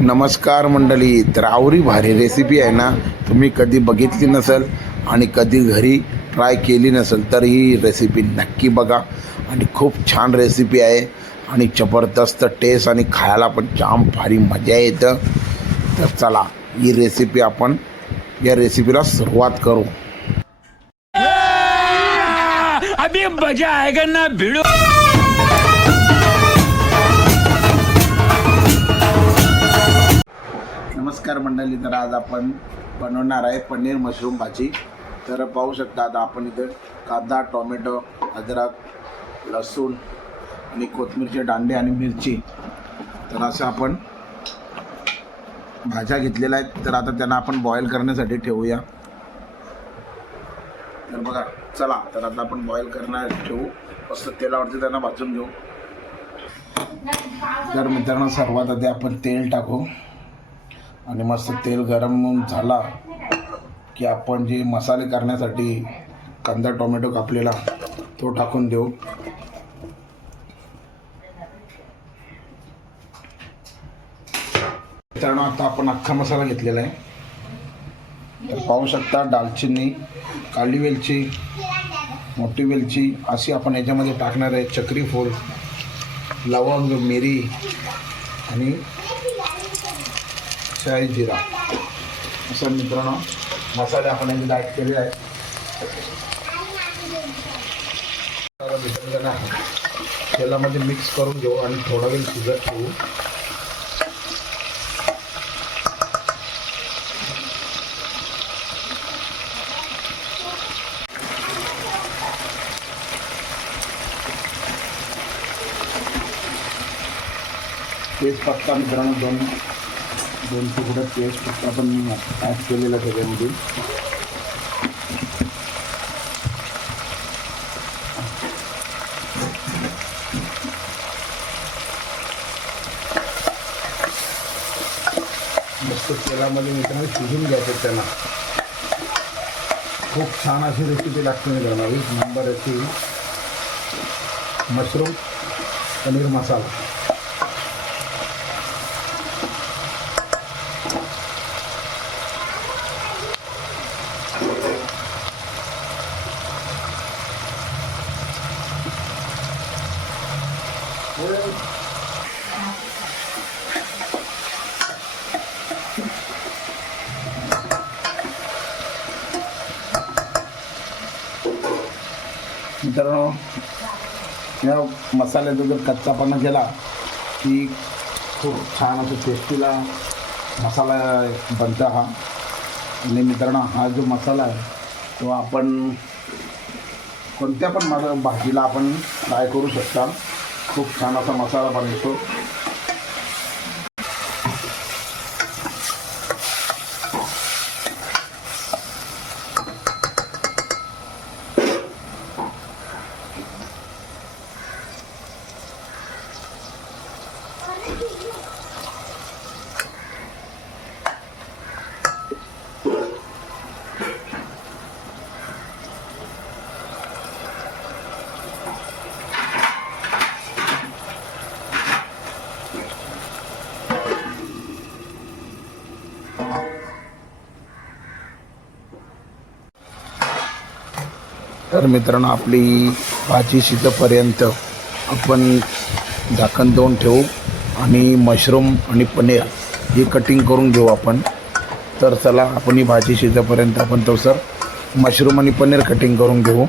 नमस्कार मंडळी. तर आवरी भारी रेसिपी आहे ना तुम्ही कधी बघितली नसेल आणि कधी घरी ट्राय केली नसेल तर ही रेसिपी नक्की बघा. आणि खूप छान रेसिपी आहे. आणि जबरदस्त टेस्ट आणि खायला पण जाम भारी मजा येतं. तर चला ही रेसिपी आपण या रेसिपीला सुरुवात करू. अभी मजा आहे ना भिड़ो. नमस्कार मंडळी तर आज आपण बनवणार आहे पनीर मशरूम भाजी. तर पाहू शकता आता आपण इथे कांदा टोमॅटो अद्रक लसूण आणि कोथिंबीरचे दांडे आणि मिरची. तर असं आपण भाज्या घेतलेल्या आहेत. तर आता त्यांना आपण बॉईल करण्यासाठी ठेवूया. तर बघा चला तर आता आपण बॉईल करणार ठेवू. मस्त तेलावरती त्यांना भाजून घेऊ. तर मित्रांनो सर्वात आधी आपण तेल टाकू. आणि मस्त तेल गरम झाला की आपण जे मसाले करण्यासाठी कांदा टोमॅटो कापलेला तो टाकून देऊ. मित्रांनो आता आपण अख्खा मसाला घेतलेला आहे. तर पाहू शकता दालचिनी काली वेलची मोठी वेलची अशी आपण याच्यामध्ये टाकणार आहे चक्री फूल लवंग मिरी आणि शाही जिरा. असं मित्रांनो मसाले आपण याच्यात ॲड केले आहेत. तर मित्रांनो तेलामध्ये मिक्स करून घेऊ आणि थोडा वेळ शिजत ठेवू. तेजपत्ता मित्रांनो दोन दोन तुकडे तेजपत्ता पण ॲड केलेला त्याच्यामध्ये. मस्त तेलामध्ये मित्रांनो छान अशी रेसिपी लागते नंबर अशी. मशरूम पनीर मसाला. मित्रांनो या मसाल्याचा जर कच्चापणा केला की खूप छान असं टेस्टीला मसाला बनता हा. आणि मित्रांनो हा जो मसाला आहे तो आपण कोणत्या पण माझ्या भाजीला आपण फ्राय करू शकता. खूप छान असा मसाला बनवतो तर मित्रांनो आपली भाजी शिजपर्यंत आपण झाकण देऊन ठेवू आणि मशरूम आणि पनीर हे कटिंग करून घेऊ आपण. तर चला आपण ही भाजी शिजेपर्यंत आपण तो सर मशरूम आणि पनीर कटिंग करून घेऊ.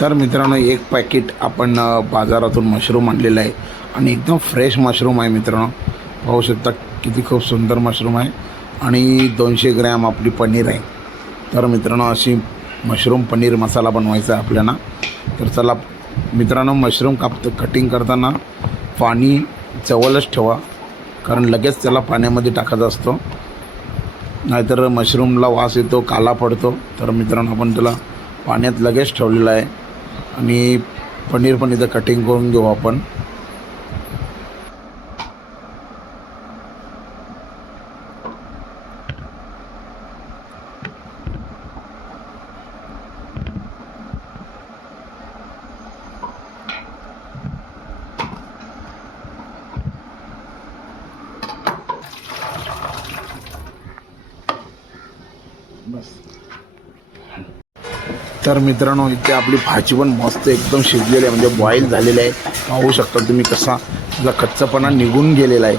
तर मित्रांनो एक पॅकेट आपण बाजारातून मशरूम आणलेलं आहे आणि एकदम फ्रेश मशरूम आहे मित्रांनो. पाहू शकता किती खूप सुंदर मशरूम आहे. आणि दोनशे ग्रॅम आपली पनीर आहे. तर मित्रांनो अशी मशरूम पनीर मसाला बनवायचा आहे आपल्याला. तर चला मित्रांनो मशरूम काप कटिंग करताना पाणी जवळच ठेवा. कारण लगेच त्याला पाण्यामध्ये टाकायचा असतो. नाहीतर मशरूमला वास येतो काला पडतो. तर मित्रांनो आपण त्याला पाण्यात लगेच ठेवलेलं आहे. आणि पनीर पण इथं कटिंग करून घेऊ आपण. तर मित्रांनो इथे आपली भाजी पण मस्त एकदम शिजलेली आहे. म्हणजे बॉईल झालेली आहे. पाहू शकता तुम्ही कसा त्याचा कच्चापणा निघून गेलेला आहे.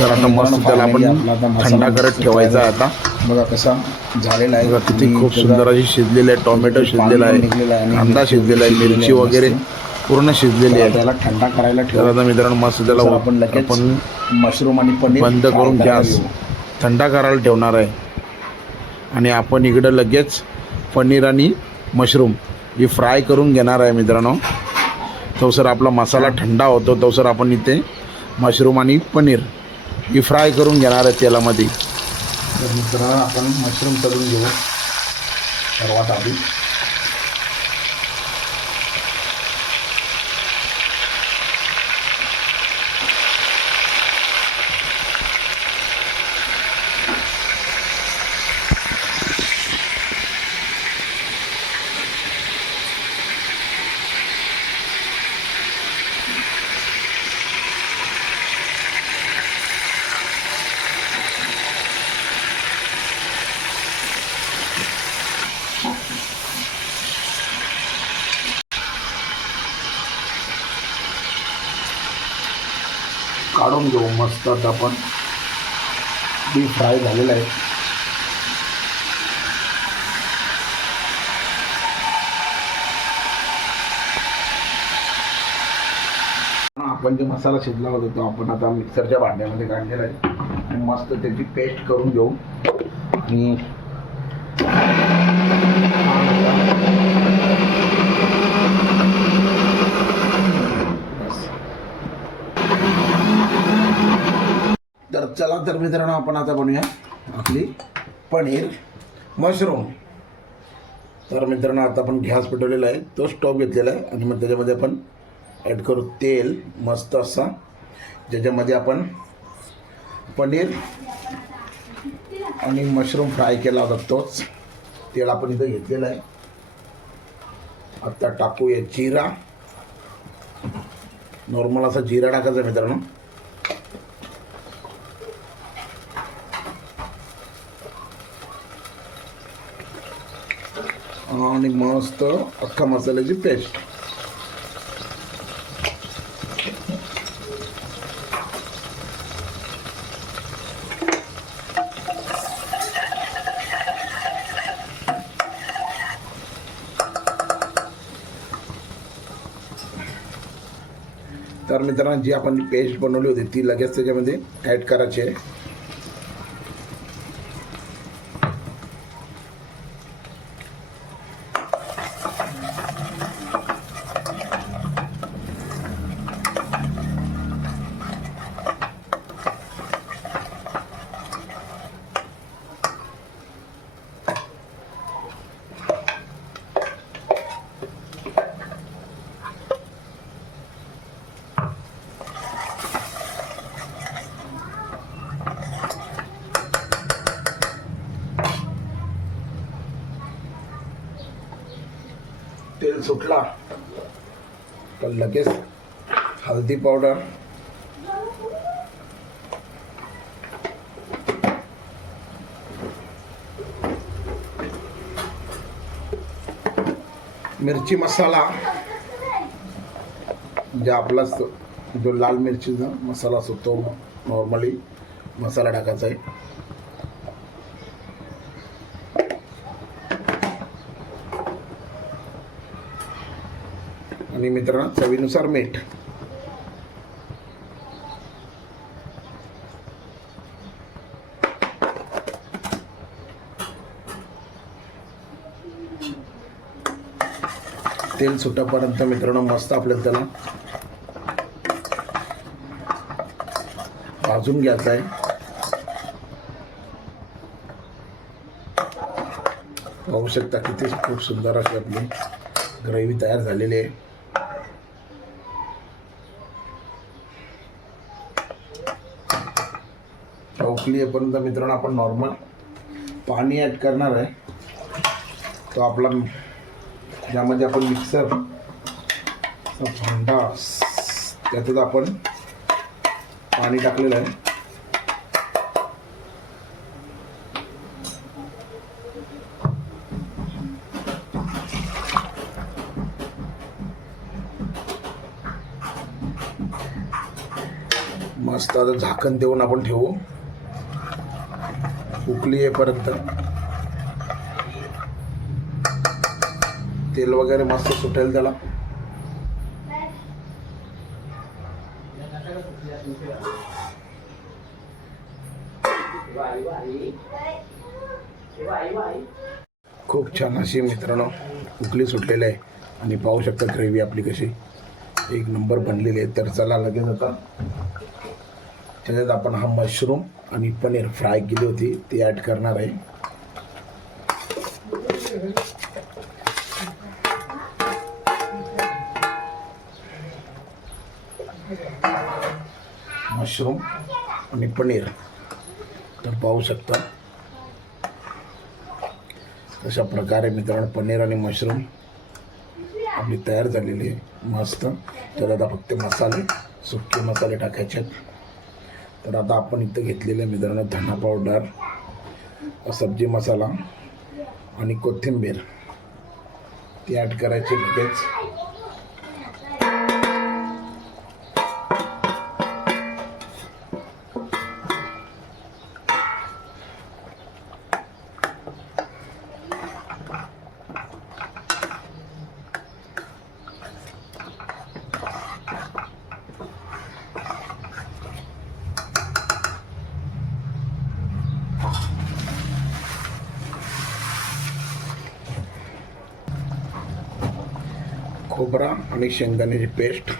तर आता मस्त त्याला आपण थंडा करत ठेवायचा आता. बघा कसा झालेला आहे. बघा किती खूप सुंदर अशी शिजलेली आहे. टोमॅटो शिजलेला आहे. कांदा शिजलेला आहे. मिरची वगैरे पूर्ण शिजलेली आहे. त्याला थंडा करायला ठेवा. आता मित्रांनो मस्त त्याला आपण आपण मशरूम आणि पनीर बंद करून गॅस. थंडा करायला ठेवणार आहे. आणि आपण इकडं लगेच पनीर आणि मशरूम ही फ्राय करून घेणार आहे मित्रांनो. तवसर आपला मसाला थंडा होतो तवसर आपण इथे मशरूम आणि पनीर ही फ्राय करून घेणार आहे तेलामध्ये. तर मित्रांनो आपण मशरूम तळून घेऊ. सर्वात आधी. काढून घेऊ. मस्त आता आपण डी फ्राय झालेला आहे. आपण जे मसाला शिजला होता तो आपण आता मिक्सरच्या भांड्यामध्ये काढलेला आहे. आणि मस्त त्याची पेस्ट करून घेऊ. आणि तर चला तर मित्रांनो आपण आता बनवूया आपली पनीर मशरूम. तर मित्रांनो आता आपण गॅस पेटवलेला आहे तो स्टोव घेतलेला आहे आणि मग त्याच्यामध्ये आपण ॲड करू तेल मस्त असा. ज्याच्यामध्ये आपण पनीर आणि मशरूम फ्राय केला होता तोच. तेल आपण इथं घेतलेलं आहे. आता टाकूया जिरा. नॉर्मल असा जिरा टाकायचा मित्रांनो. आणि मस्त अख्खा मसाल्याची पेस्ट तर मित्रांनो जी आपण पेस्ट बनवली होती ती लगेच त्याच्यामध्ये ॲड करायची आहे. सुटला तर लगेच हल्दी पावडर. मिरची मसाला जे आपला जो लाल मिरचीचा मसाला असतो तो नॉर्मली मसाला टाकायचा आहे. आणि मित्रांनो चवीनुसार मीठ. तेल सुटापर्यंत मित्रांनो मस्त आपल्याला त्याला भाजून घ्यायचं आहे. पाहू शकता किती खूप सुंदर अशी आपली ग्रेव्ही तयार झालेली आहे. टाकली आहे परंतु मित्रांनो आपण नॉर्मल पाणी ॲड करणार आहे. तो आपला ज्यामध्ये आपण मिक्सर भांडा त्यातच आपण पाणी टाकलेलं आहे. मस्त आता झाकण देऊन आपण ठेवू. उकली येईपर्यंत तेल वगैरे मस्त सुटेल त्याला. खूप छान अशी मित्रांनो उकली सुटलेली आहे. आणि पाहू शकता ग्रेव्ही आपली कशी. एक नंबर बनलेली आहे. तर चला लगेच आता. त्याच्यात आपण हा मशरूम आणि पनीर फ्राय केली होती ती ॲड करणार आहे. मशरूम आणि पनीर. तर पाहू शकता. अशा प्रकारे मित्रांनो पनीर आणि मशरूम आपली तयार झालेली आहे. मस्त. तर आता फक्त मसाले सुके मसाले टाकायचे आहेत. तर आता आपण इथं घेतलेलं आहे मित्रांनो धना पावडर सब्जी मसाला आणि कोथिंबीर. ती ॲड करायची लगेच. खोबरा आणि शेंगदाण्याची पेस्ट.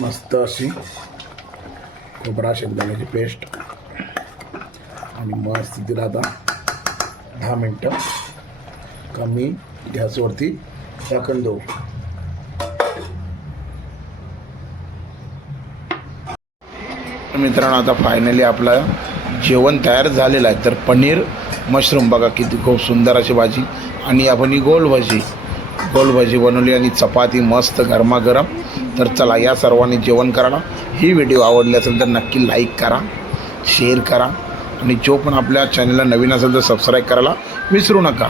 मस्त अशी खोबरा शेंगदाण्याची पेस्ट. आणि मस्त तिला आता दहा मिनटं कमी गॅसवरती झाकण देऊ. मित्रांनो आता फायनली आपलं जेवण तयार झालेलं आहे. तर पनीर मशरूम बघा किती खूप सुंदर अशी भाजी. आणि आपण ही गोल भाजी गोल भाजी बनवली आणि चपाती मस्त गरमागरम. तर चला या सर्वांनी जेवण करा ही व्हिडिओ आवडली असेल तर नक्की लाईक करा शेअर करा. आणि जो पण आपल्या चॅनलला नवीन असेल तर सबस्क्राईब करायला विसरू नका.